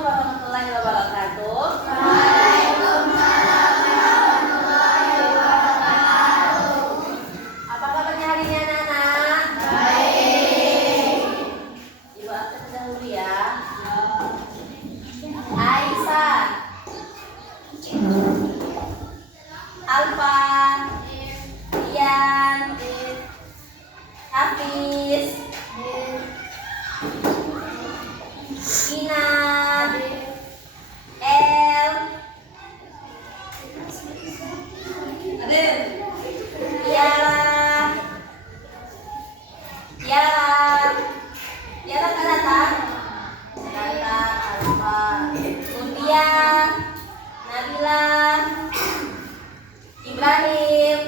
warahmatullahi wabarakatuh. Apa kabarnya hari ini anak-anak? Baik. Ibu absen dahulu ya. Aisyah, Alfa, Ian, Hafiz, Ina, El, Tiara kan datang? Datang, Alfa, Mutia, Nabila, Ibrahim,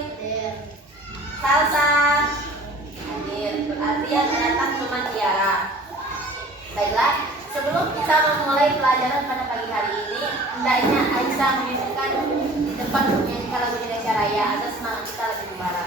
Salsa, hadir. Berarti yang datang cuma Tiara. Baiklah, sebelum kita memulai pelajaran pada pagi hari ini, hendaknya Aisyah menyanyikan di depan menyanyikan lagu Indonesia Raya agar semangat kita lebih membara.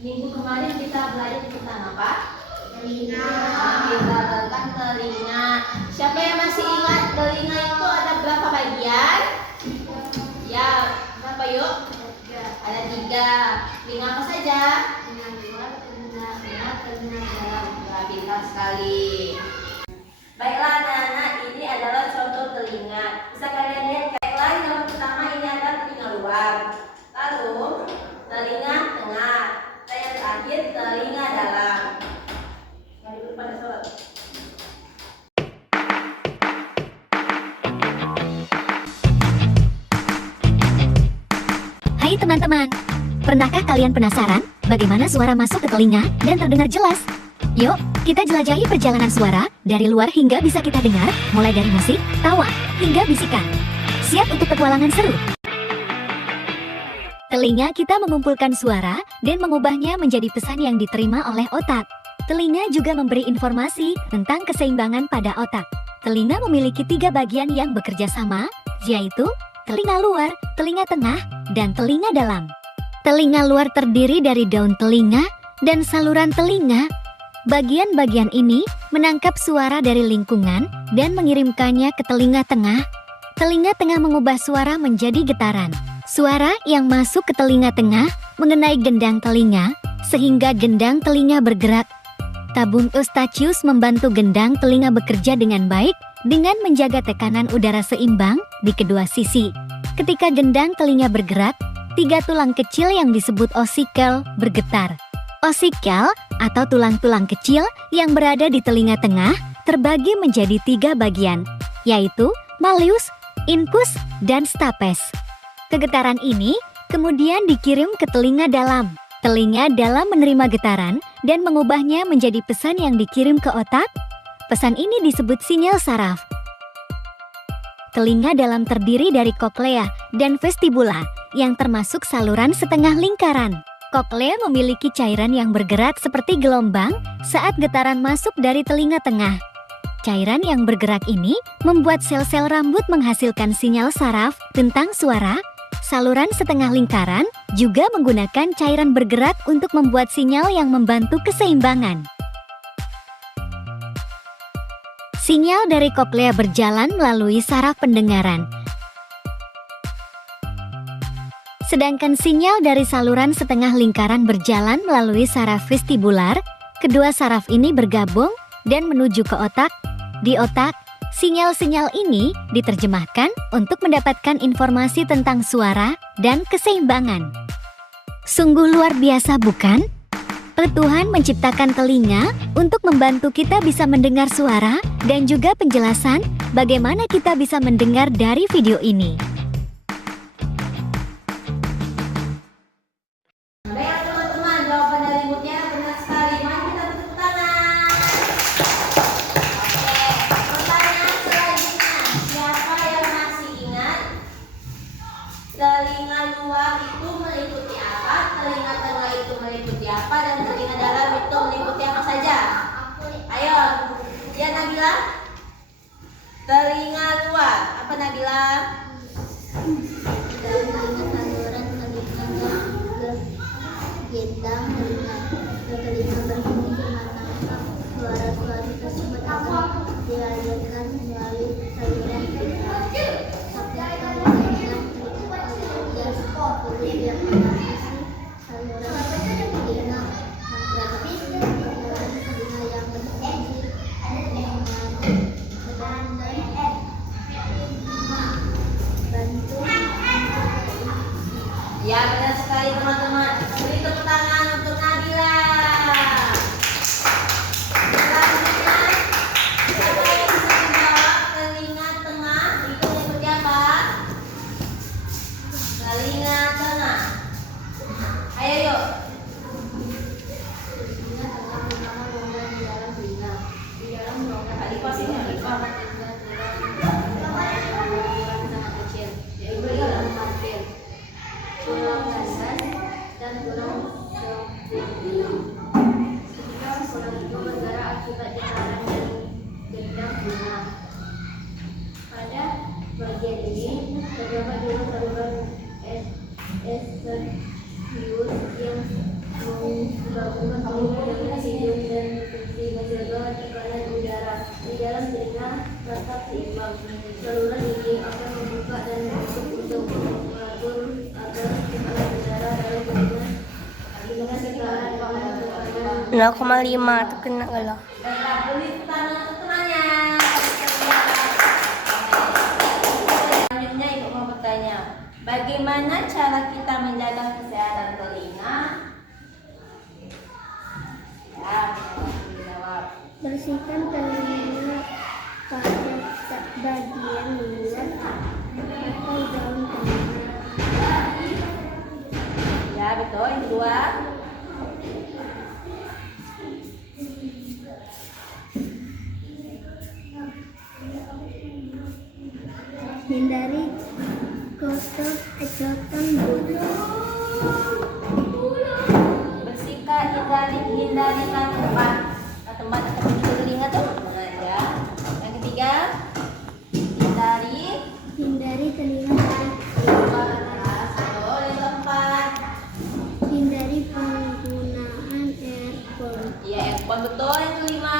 Minggu kemarin kita belajar tentang apa? Telinga. Kita tentang telinga. Siapa yang masih ingat telinga itu ada berapa bagian? Ya, berapa yuk? Ada 3. Telinga apa saja? Telinga luar, telinga tengah, telinga dalam. Wah, pintar sekali. Baiklah anak-anak, ini adalah contoh telinga. Bisa kalian lihat. Baiklah, yang pertama ini adalah telinga luar. Lalu telinga tengah. Yang terakhir telinga dalam. Mari pada sholat. Hai teman-teman, pernahkah kalian penasaran bagaimana suara masuk ke telinga dan terdengar jelas? Yuk, kita jelajahi perjalanan suara dari luar hingga bisa kita dengar, mulai dari musik, tawa, hingga bisikan. Siap untuk petualangan seru? Telinga kita mengumpulkan suara dan mengubahnya menjadi pesan yang diterima oleh otak. Telinga juga memberi informasi tentang keseimbangan pada otak. Telinga memiliki 3 bagian yang bekerja sama, yaitu telinga luar, telinga tengah, dan telinga dalam. Telinga luar terdiri dari daun telinga dan saluran telinga. Bagian-bagian ini menangkap suara dari lingkungan dan mengirimkannya ke telinga tengah. Telinga tengah mengubah suara menjadi getaran. Suara yang masuk ke telinga tengah mengenai gendang telinga, sehingga gendang telinga bergerak. Tabung eustachius membantu gendang telinga bekerja dengan baik dengan menjaga tekanan udara seimbang di kedua sisi. Ketika gendang telinga bergerak, 3 tulang kecil yang disebut osikel bergetar. Osikel atau tulang-tulang kecil yang berada di telinga tengah terbagi menjadi 3 bagian, yaitu malleus, incus, dan stapes. Kegetaran ini kemudian dikirim ke telinga dalam. Telinga dalam menerima getaran dan mengubahnya menjadi pesan yang dikirim ke otak. Pesan ini disebut sinyal saraf. Telinga dalam terdiri dari koklea dan vestibula yang termasuk saluran setengah lingkaran. Koklea memiliki cairan yang bergerak seperti gelombang saat getaran masuk dari telinga tengah. Cairan yang bergerak ini membuat sel-sel rambut menghasilkan sinyal saraf tentang suara. Saluran setengah lingkaran juga menggunakan cairan bergerak untuk membuat sinyal yang membantu keseimbangan. Sinyal dari koklea berjalan melalui saraf pendengaran. Sedangkan sinyal dari saluran setengah lingkaran berjalan melalui saraf vestibular. Kedua saraf ini bergabung dan menuju ke otak. Di otak, sinyal-sinyal ini diterjemahkan untuk mendapatkan informasi tentang suara dan keseimbangan. Sungguh luar biasa, bukan? Tuhan menciptakan telinga untuk membantu kita bisa mendengar suara dan juga penjelasan bagaimana kita bisa mendengar dari video ini. Baik teman-teman, jawaban dari Mutiara benar sekali. Mari kita tepuk tangan. Oke, pertanyaan selanjutnya. Siapa yang masih ingat telinga luar itu meliputi apa, telinga tengah itu meliputi apa, dan telinga dalam itu meliputi apa saja? Ayo, ya Nabila. Telinga luar, apa Nabila? Gendang telinga berfungsi menangkap suara-suara tersebut akan dialirkan melalui saluran telinga sampai ke gendang telinga kemudian mengatasi saluran telinga yang berarti saluran telinga yang berfungsi bantu. Ya, benar sekali teman-teman. Beri tepuk tangan untuk Nabila. Selanjutnya, siapa yang bisa menjawab telinga tengah itu meliputi apa? Telinga tengah. Ayo yuk. Telinga tengah merupakan rongga di dalam telinga. Di dalam rongga Alifah sini, Alifah. sangat kecil, yaitu tulang margin, tulang dasar, dan tulang subclavian. Ketika tulang itu bergerak akibat getaran dari gendang telinga. Pada bagian ini terdapat dua saluran esophagus yang menggabungkan telinga dengan hidung dan berfungsi menjaga tekanan udara di dalam telinga tetap seimbang. Saluran ini akan membuka dan menutup untuk mengatur agar tekanan udara dalam telinga dengan tekanan dengan tekanan 0,5 itu kena kalau. Baiklah, beri tangan untuk temannya. Selanjutnya ibu mau bertanya, bagaimana cara kita menjaga kesehatan telinga? Ya, dijawab. bersihkan telinga pada bagian luar atau daun telinga. Ya, betul. Yang kedua, Hindari kotor ecotan bulu. bersihkan, hindarikan tempat atau pintu telinga tuh. Nah, ya. Yang ketiga, Hindari telinga dari panas. Betul. Yang keempat, hindari penggunaan earphone. ya, earphone. Betul. Yang kelima,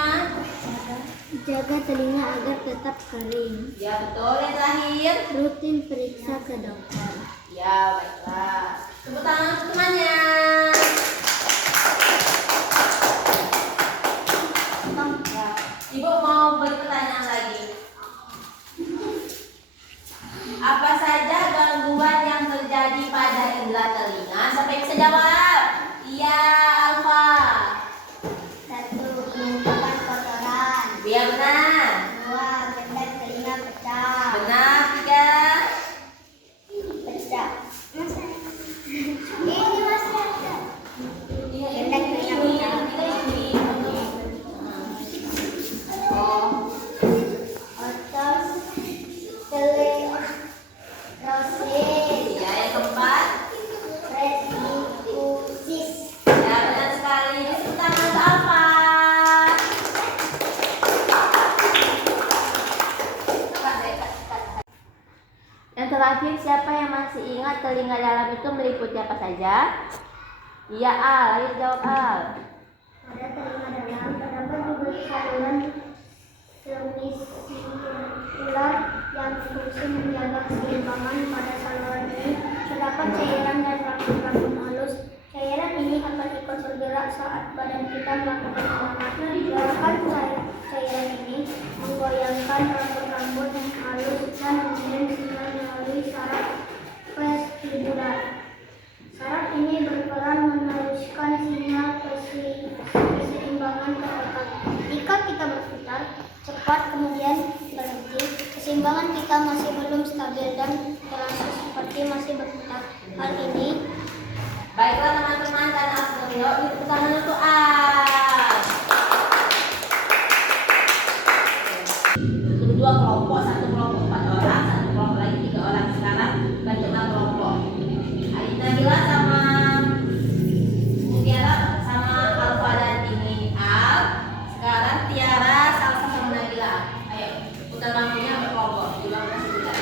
Jaga telinga agar tetap kering. ya, betul. Yang terakhir, Rutin periksa ke dokter. ya, baiklah. Tepuk tangan untuk temannya. Ya. Ibu mau beri pertanyaan lagi. Apa saja gangguan yang terjadi pada indera telinga? Siapa yang bisa jawab? Iya, Alfa. 1. Mengumpulkan kotoran. Iya benar. 2. Benda telinga pecah. Benar. 3. Pecah. Ini masih ada. Benda telinga pecah. Oh. Otot telerosis. Iya, yang keempat. Reticusis. Ya, benar sekali. Ini tepuk tangan untuk Alfa. Yang terakhir, siapa yang masih ingat telinga dalam itu meliputi apa saja? Iya, Al. Ayo jawab, Al. Pada telinga dalam terdapat juga saluran semisikular yang berfungsi menjaga keseimbangan pada saluran ini. Terdapat cairan dan rambut-rambut halus. Cairan ini akan ikut bergerak saat badan kita melakukan semangat. Gerakan cairan ini menggoyangkan rambut-rambut yang halus dan mengirim sinyal melalui saraf vestibular. Saraf ini berperan meneruskan sinyal keseimbangan ke otak. Jika kita berputar cepat kemudian berhenti, keseimbangan kita masih belum stabil dan terasa seperti masih berputar. Hal ini Baiklah teman-teman, dan aku menjawab tepuk tangan untuk Al. Dua kelompok, satu kelompok 4 orang, satu kelompok lagi 3 orang. Sekarang bentuklah kelompok. Nabila sama Tiara sama Alfa dan ini Al. Sekarang Tiara, Salsa sama Nabila. Ayo, putar lampunya berkelompok. Di bawah sudah.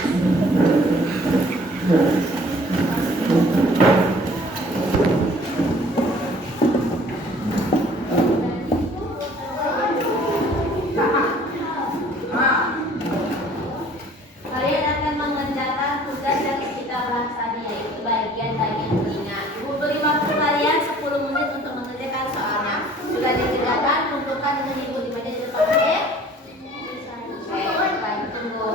Kalian akan mengerjakan tugas yang kita bahas tadi, yaitu bagian-bagian telinga. Ibu beri waktu kalian 10 menit untuk mengerjakan soalnya. Sudah dikerjakan, kumpulkan dengan ibu di meja di depan, oke? Oke, baik, tunggu.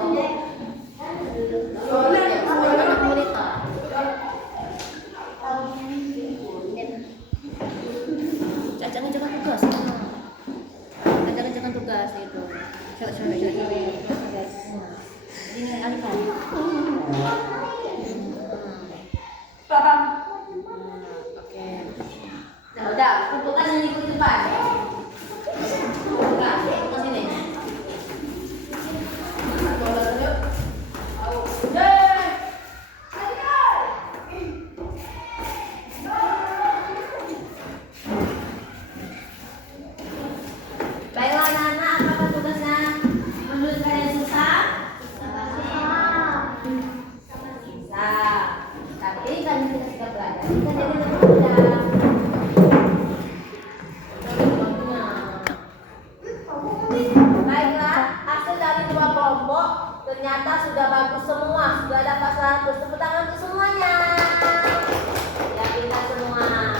Murid, toh. Jangan tugas. Jangan tugas itu. Ini Alifan. Oke. Nah, udah, kumpulkan yang di depan. Buka, ke sini. Baiklah anak-anak, apa tugasnya? Menurut kalian susah? Bisa. Tapi kan kita sudah belajar, kita jadi lebih mudah. Baiklah, hasil dari 2 kelompok ternyata sudah bagus semua, sudah dapat 100. Tepuk tangan untuk semuanya. Ya, kita semua.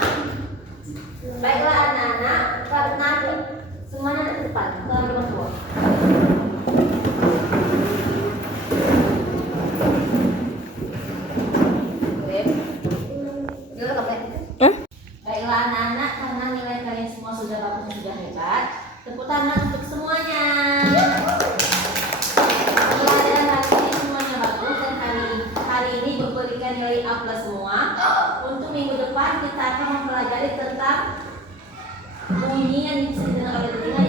Baiklah anak-anak, karena semuanya ke depan, kita lagi masuk. Baiklah anak-anak, karena nilai kalian semua sudah bagus dan sudah hebat, tepuk tangan untuk semuanya. Pelajaran hari ini semuanya bagus dan hari ini memberikan nilai A+ semua. Untuk minggu depan kita akan mempelajari tentang bunyi yang bisa didengar oleh telinga,